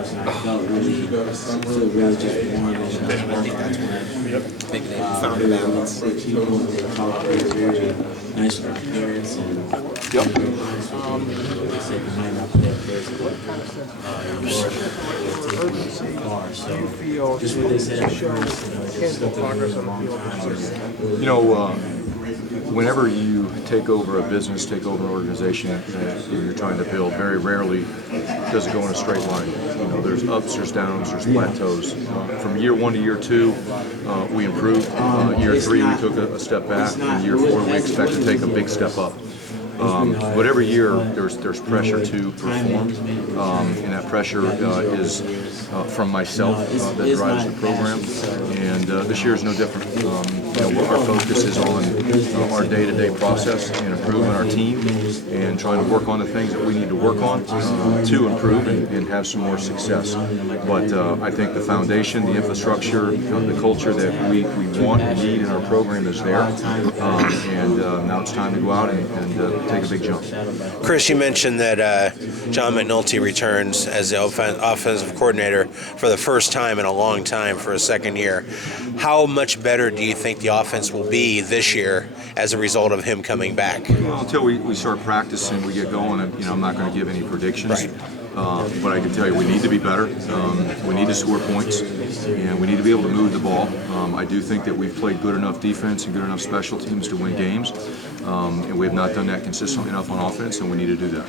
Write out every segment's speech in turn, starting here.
playoffs, and I felt really just warm. And I think that's when maybe they found a balance. They talked very nice with the parents and they said behind our players so just what they said at first, whenever you take over a business, take over an organization that you're trying to build, very rarely does it go in a straight line. There's ups, there's downs, there's plateaus. From year 1 to year 2, we improved. Year 3, we took a step back. In year 4, we expect to take a big step up. But every year there's pressure to perform, and that pressure is from myself that drives the program. And this year is no different. Our focus is on our day-to-day process and improving our team and trying to work on the things that we need to work on to improve and have some more success. But I think the foundation, the infrastructure, the culture that we want and need in our program is there. And now it's time to go out and take a big jump. Chris, you mentioned that John McNulty returns as the offensive coordinator for the first time in a long time for a second year. How much better do you think the offense will be this year as a result of him coming back? Well, until we start practicing, we get going, I'm not going to give any predictions. Right. But I can tell you we need to be better. We need to score points, and we need to be able to move the ball. I do think that we've played good enough defense and good enough special teams to win games, and we have not done that consistently enough on offense, and we need to do that.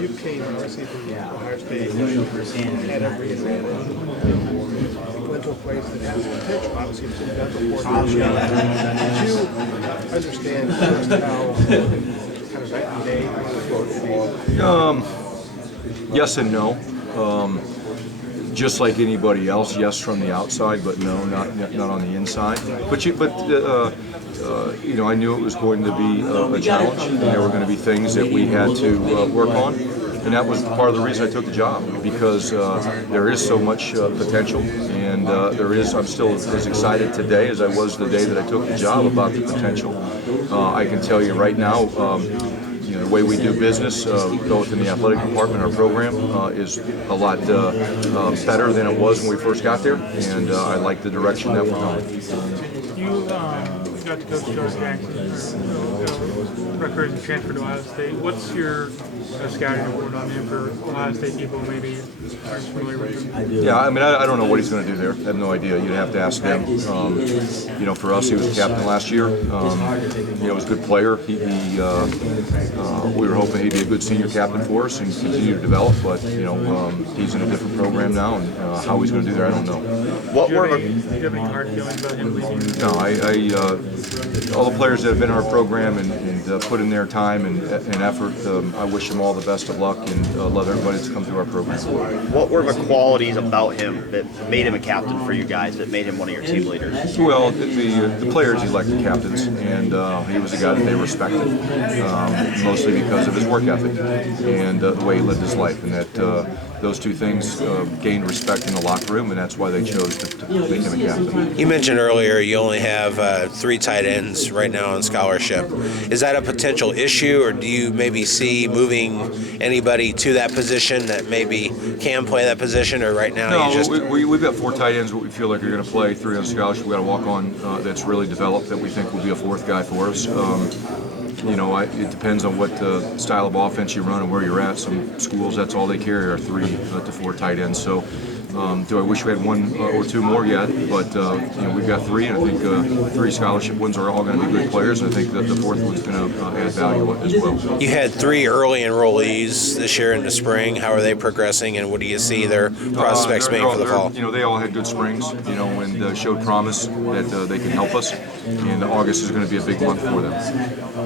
You came obviously from Ohio State, had every advantage. You went to a place that has potential. Obviously, you've seen that before. Did you understand first how kind of night and day it was? Yes and no. Just like anybody else, yes from the outside, but no, not on the inside. But I knew it was going to be a challenge, and there were going to be things that we had to work on, and that was part of the reason I took the job, because there is so much potential, and I'm still as excited today as I was the day that I took the job about the potential. I can tell you right now. The way we do business, both in the athletic department, our program is a lot better than it was when we first got there, and I like the direction that we're going. You got to coach George Jackson, Rutgers, and transferred to Ohio State. What's your scouting report on him for Ohio State people maybe aren't familiar with him? Yeah, I don't know what he's going to do there. I have no idea. You'd have to ask them. For us, he was the captain last year. He was a good player. We were hoping he'd be a good senior captain for us and continue to develop, but he's in a different program now, and how he's going to do there, I don't know. Do you have any hard feelings about him leaving? No, all the players that have been in our program and put in their time and effort, I wish them all the best of luck and love everybody that's come through our program. What were the qualities about him that made him a captain for you guys, that made him one of your team leaders? Well, the players elected captains, and he was a guy that they respected, mostly because of his work ethic and the way he lived his life, and that those two things gained respect in the locker room, and that's why they chose to make him a captain. You mentioned earlier you only have 3 tight ends right now on scholarship. Is that a potential issue, or do you maybe see moving anybody to that position that maybe can play that position, or right now we've got 4 tight ends that we feel like are going to play, 3 on scholarship. We've got to walk on that's really developed that we think will be a 4th guy for us. It depends on what style of offense you run and where you're at. Some schools, that's all they carry are 3 to 4 tight ends. So, do I wish we had 1 or 2 more yet? But we've got 3, and I think 3 scholarship ones are all going to be good players. And I think that the 4th one's going to add value as well. You had 3 early enrollees this year in the spring. How are they progressing, and what do you see their prospects being for the fall? They all had good springs, and showed promise that they can help us. And August is going to be a big month for them.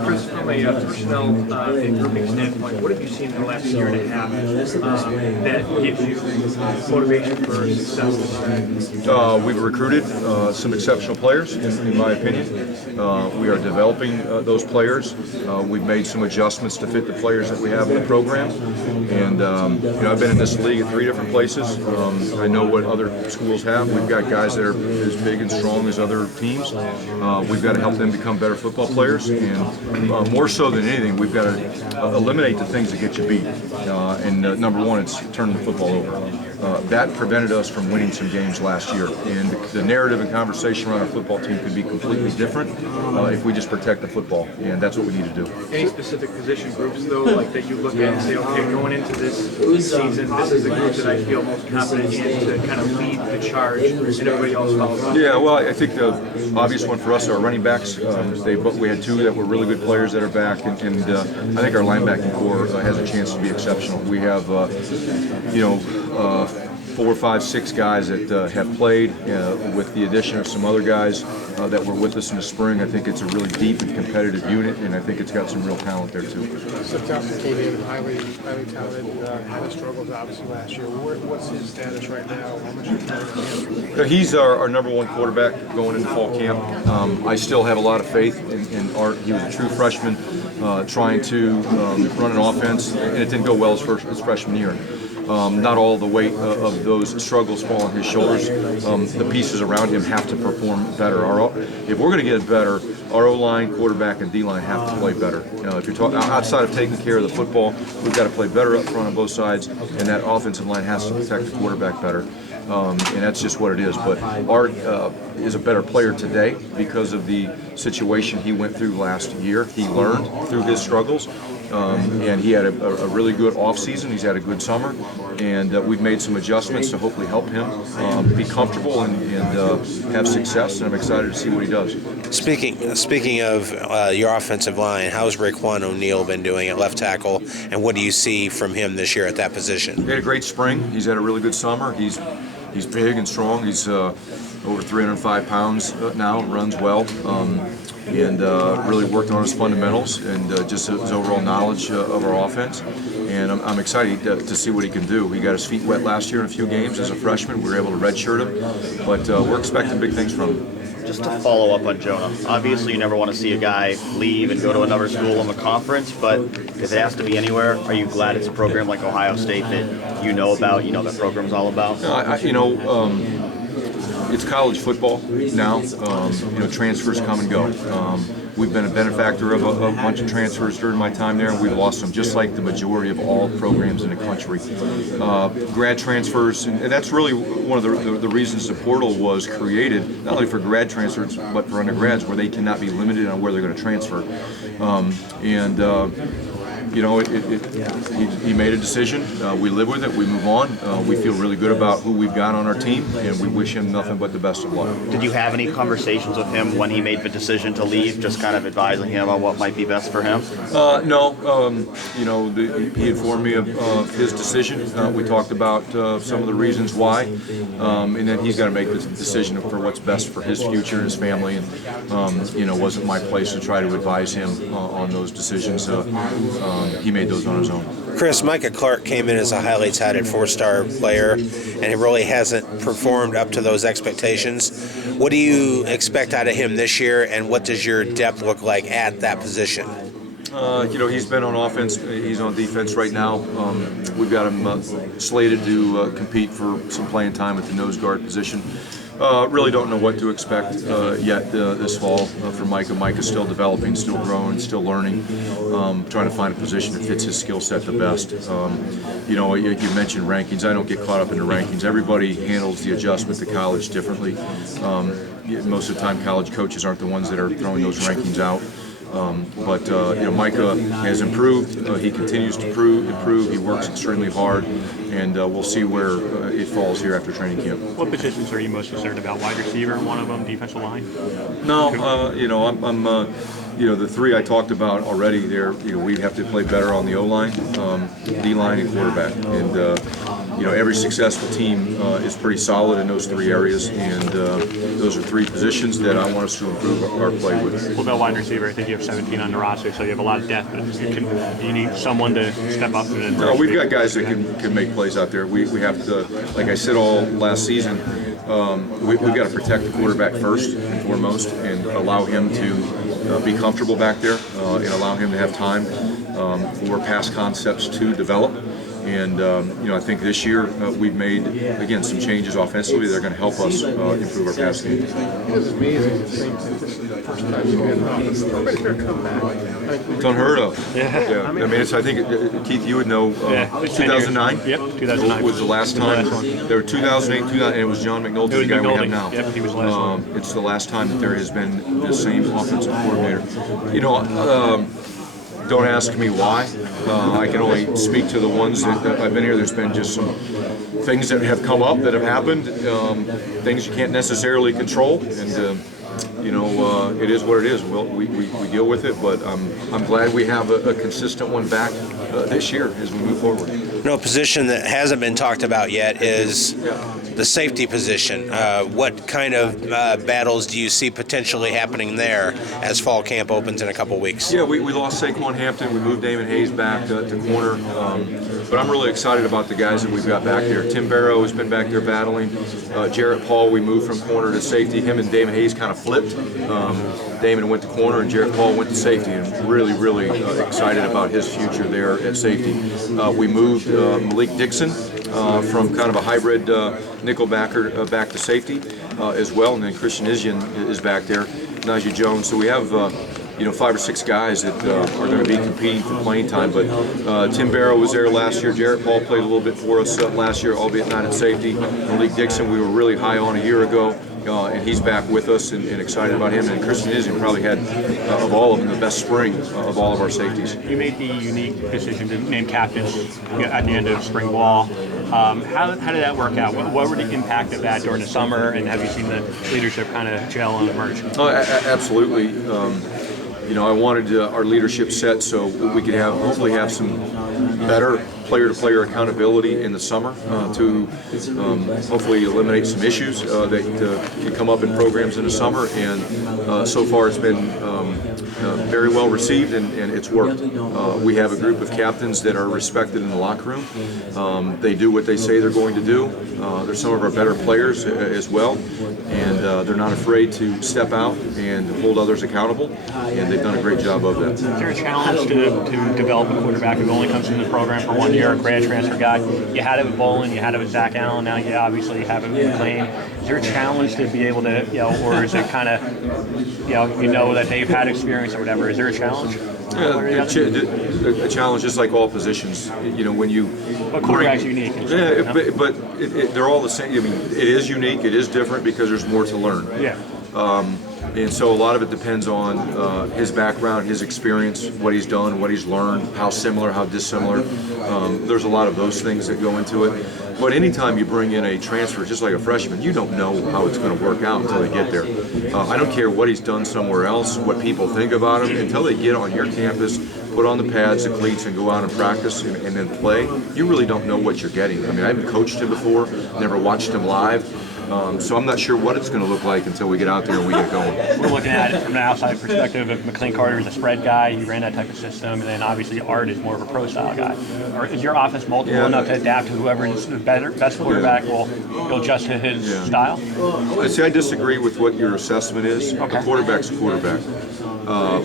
Chris, from a personnel and grouping standpoint, what have you seen in the last year and a half that gives you motivation for success this year? We've recruited some exceptional players, in my opinion. We are developing those players. We've made some adjustments to fit the players that we have in the program. And I've been in this league at 3 different places. I know what other schools have. We've got guys that are as big and strong as other teams. We've got to help them become better football players, and more so than anything, we've got to eliminate the things that get you beat. And number one, it's turning the football over. That prevented us from winning some games last year. And the narrative and conversation around our football team could be completely different if we just protect the football. And that's what we need to do. Any specific position groups, though, like that you look at and say, okay, going into this season, this is the group that I feel most confident in to kind of lead the charge, and everybody else follows on? Yeah, well, I think the obvious one for us are our running backs. We had two that were really good players that are back, and I think our linebacking core has a chance to be exceptional. We have, 4, 5, 6 guys that have played with the addition of some other guys that were with us in the spring. I think it's a really deep and competitive unit, and I think it's got some real talent there too. Sutowski came in highly talented, had his struggles obviously last year. What's his status right now? How much are He's our number one quarterback going into fall camp. I still have a lot of faith in Art. He was a true freshman trying to run an offense, and it didn't go well his freshman year. Not all the weight of those struggles fall on his shoulders. The pieces around him have to perform better. If we're going to get better, our O-line, quarterback, and D-line have to play better. If you're talking outside of taking care of the football, we've got to play better up front on both sides, and that offensive line has to protect the quarterback better. And that's just what it is. But Art is a better player today because of the situation he went through last year. He learned through his struggles. And he had a really good offseason. He's had a good summer, and we've made some adjustments to hopefully help him be comfortable and have success. And I'm excited to see what he does. Speaking of your offensive line, how's Raekwon O'Neal been doing at left tackle, and what do you see from him this year at that position? He had a great spring. He's had a really good summer. He's big and strong. He's over 305 pounds now, runs well. And really worked on his fundamentals and just his overall knowledge of our offense. And I'm excited to see what he can do. He got his feet wet last year in a few games as a freshman. We were able to redshirt him, but we're expecting big things from him. Just to follow up on Jonah, obviously you never want to see a guy leave and go to another school in the conference, but if it has to be anywhere, are you glad it's a program like Ohio State that you know about, you know that program's all about? It's college football now. Transfers come and go. We've been a benefactor of a bunch of transfers during my time there, and we've lost them, just like the majority of all programs in the country. Grad transfers, and that's really one of the reasons the portal was created, not only for grad transfers, but for undergrads, where they cannot be limited on where they're going to transfer. He made a decision. We live with it. We move on. We feel really good about who we've got on our team, and we wish him nothing but the best of luck. Did you have any conversations with him when he made the decision to leave, just kind of advising him on what might be best for him? No. He informed me of his decision. We talked about some of the reasons why, and then he's got to make the decision for what's best for his future and his family. And wasn't my place to try to advise him on those decisions. He made those on his own. Chris, Micah Clark came in as a highly touted 4-star player, and he really hasn't performed up to those expectations. What do you expect out of him this year, and what does your depth look like at that position? He's been on offense. He's on defense right now. We've got him slated to compete for some playing time at the nose guard position. Really don't know what to expect yet this fall for Micah. Micah's still developing, still growing, still learning, trying to find a position that fits his skill set the best. You mentioned rankings. I don't get caught up in the rankings. Everybody handles the adjustment to college differently. Most of the time, college coaches aren't the ones that are throwing those rankings out. Micah has improved. He continues to improve. He works extremely hard, and we'll see where it falls here after training camp. What positions are you most concerned about? Wide receiver, one of them, defensive line? No, I'm the three I talked about already. There, we have to play better on the O-line, D-line, and quarterback. And every successful team is pretty solid in those three areas, and those are three positions that I want us to improve our play with. What about wide receiver? I think you have 17 on the roster, so you have a lot of depth. But you need someone to step up. We've got guys that can make plays out there. We have to, like I said all last season, we've got to protect the quarterback first and foremost, and allow him to be comfortable back there, and allow him to have time for pass concepts to develop. And I think this year we've made, again, some changes offensively that are going to help us improve our pass game. It was amazing to think that this is the first time you had an offense come back. It's unheard of. Yeah. I mean, I think, Keith, you would know, 2009? Yep, 2009 was the last time. There were 2008, 2000, and it was John McNulty, the guy we have now. Yep, he was the last one. It's the last time that there has been the same offensive coordinator. Don't ask me why. I can only speak to the ones that I've been here. There's been just some things that have come up that have happened, things you can't necessarily control, and it is what it is. We deal with it, but I'm glad we have a consistent one back this year as we move forward. A position that hasn't been talked about yet is the safety position. What kind of battles do you see potentially happening there as fall camp opens in a couple weeks? Yeah, we lost Saquon Hampton. We moved Damon Hayes back to corner. But I'm really excited about the guys that we've got back there. Tim Barrow has been back there battling. Jarrett Paul, we moved from corner to safety. Him and Damon Hayes kind of flipped. Damon went to corner and Jarrett Paul went to safety. And really, really excited about his future there at safety. We moved Malik Dixon from kind of a hybrid nickel backer back to safety as well. And then Christian Izzian is back there. Najee Jones. So we have 5 or 6 guys that are going to be competing for playing time. But Tim Barrow was there last year. Jarrett Paul played a little bit for us last year, albeit not at safety. Malik Dixon, we were really high on a year ago. And he's back with us and excited about him. And Christian Izzian probably had, of all of them, the best spring of all of our safeties. You made the unique decision to name captains at the end of spring ball. How did that work out? What were the impact of that during the summer? And have you seen the leadership kind of gel and emerge? Oh, absolutely. I wanted our leadership set so we could hopefully have some better player-to-player accountability in the summer to hopefully eliminate some issues that can come up in programs in the summer. And so far it's been very well received and it's worked. We have a group of captains that are respected in the locker room. They do what they say they're going to do. They're some of our better players as well. And they're not afraid to step out and hold others accountable. And they've done a great job of that. Is there a challenge to develop a quarterback who only comes into the program for 1 year, a grad transfer guy? You had it with Bolin, you had it with Zach Allen, now you obviously have it with McLean. Is there a challenge to be able to, or is it kind of, that they've had experience or whatever? Is there a challenge? Yeah, a challenge just like all positions. When you. But quarterback's unique. But they're all the same. I mean, it is unique. It is different because there's more to learn. Yeah. And so a lot of it depends on his background, his experience, what he's done, what he's learned, how similar, how dissimilar. There's a lot of those things that go into it. But anytime you bring in a transfer, just like a freshman, you don't know how it's going to work out until they get there. I don't care what he's done somewhere else, what people think about him, until they get on your campus, put on the pads, the cleats, and go out and practice and then play. You really don't know what you're getting. I mean, I haven't coached him before, never watched him live. So I'm not sure what it's going to look like until we get out there and we get going. We're looking at it from an outside perspective. If McLean Carter is a spread guy, he ran that type of system, and then obviously Art is more of a pro-style guy. Or is your offense multiple enough to adapt to whoever is the best quarterback will adjust to his style? See, I disagree with what your assessment is. Okay. A quarterback's a quarterback.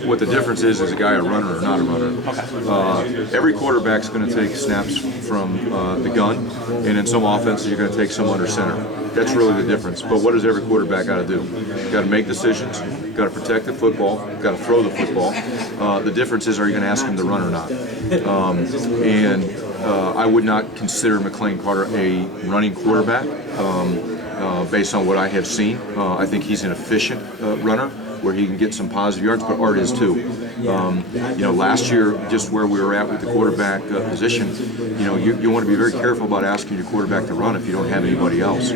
What the difference is a guy a runner or not a runner. Okay. Every quarterback's going to take snaps from the gun, and in some offenses you're going to take some under center. That's really the difference. But what does every quarterback got to do? Got to make decisions. Got to protect the football. Got to throw the football. The difference is, are you going to ask him to run or not? I would not consider McLean Carter a running quarterback based on what I have seen. I think he's an efficient runner where he can get some positive yards, but Art is too. Last year, just where we were at with the quarterback position, you want to be very careful about asking your quarterback to run if you don't have anybody else.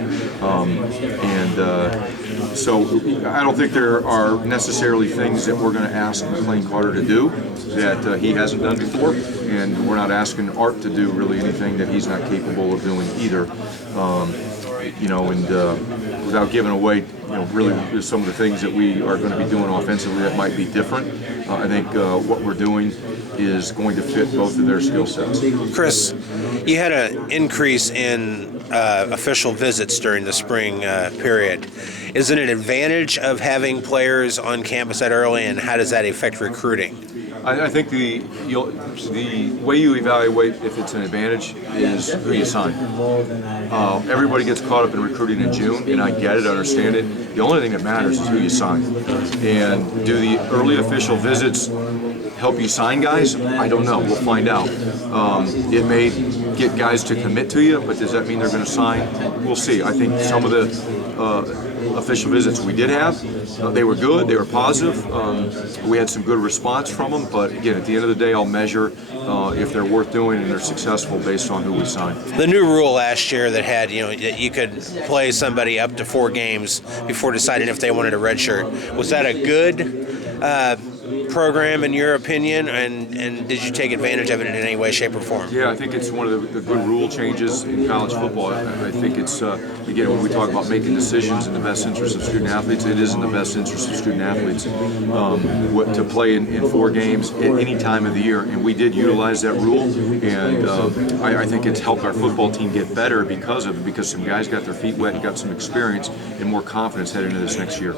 So I don't think there are necessarily things that we're going to ask McLean Carter to do that he hasn't done before, and we're not asking Art to do really anything that he's not capable of doing either. Without giving away, really some of the things that we are going to be doing offensively that might be different. I think what we're doing is going to fit both of their skill sets. Chris, you had an increase in official visits during the spring period. Is it an advantage of having players on campus that early, and how does that affect recruiting? I think the way you evaluate if it's an advantage is who you sign. Everybody gets caught up in recruiting in June, and I get it, I understand it. The only thing that matters is who you sign. And do the early official visits help you sign guys? I don't know. We'll find out. It may get guys to commit to you, but does that mean they're going to sign? We'll see. I think some of the official visits we did have, they were good, they were positive. We had some good response from them, but again, at the end of the day, I'll measure if they're worth doing and they're successful based on who we sign. The new rule last year that had, that you could play somebody up to 4 games before deciding if they wanted a redshirt, was that a good program in your opinion, and did you take advantage of it in any way, shape, or form? Yeah, I think it's one of the good rule changes in college football. I think it's, again, when we talk about making decisions in the best interest of student athletes, it is in the best interest of student athletes to play in 4 games at any time of the year, and we did utilize that rule, and I think it's helped our football team get better because of it, because some guys got their feet wet and got some experience and more confidence heading into this next year.